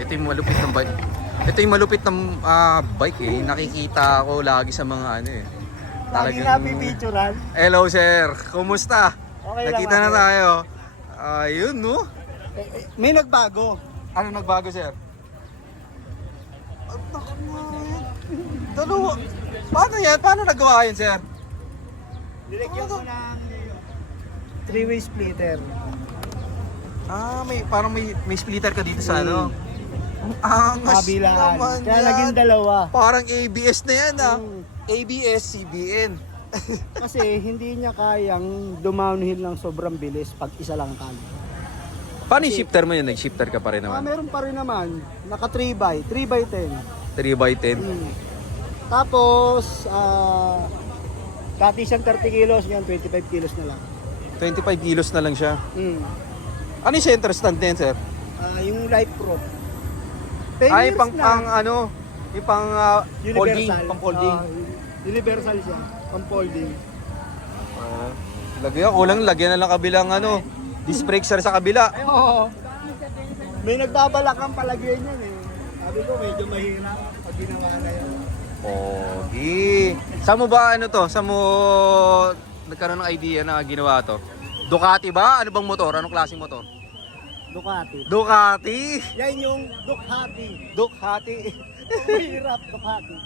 Ito yung malupit ng bike. Ito yung malupit ng bike eh. Nakikita ko lagi sa mga ano eh. Lagi napipicturan. Hello sir, kumusta? Okay lang, Nakita na ate. tayo. Ayun no. May nagbago. Ano nagbago sir? Dalawa. Paano yan? Paano nagawa yan sir? Nilagyan ko ng three-way splitter. May parang may splitter ka dito sa ano. Ang angas Kabilaan. naman Kaya yan. naging dalawa. Parang ABS na yan ah. Mm. ABS-CBN. Kasi hindi niya kayang dumawnhill ng sobrang bilis pag isa lang kali. Paano yung shifter mo yun? Nag-shifter ka pa rin naman. Meron pa rin naman. Naka 3x10. 3x10. Tapos, dati siyang 30 kilos, yan 25 kilos na lang. 25 kilos na lang siya. Mm. Ano yung center stand din sir? Yung Life Pro. 10 Ay, years pang, na. ang ano, yung pang folding, pang folding. Universal siya, pang folding. Lagyan, kulang lagyan na lang kabilang ano, disc brake sir sa kabila. Ay, oo. May nagbabalak ang palagyan yan eh. Sabi ko medyo mahirap pag ginawa na yan. Pogi. Saan mo ba ano to? Saan mo nagkaroon ng idea na ginawa to? Ducati ba? Ano bang motor? Anong klaseng motor? Ducati. Ducati. Yan yung Ducati. Ducati. Mahirap, Ducati.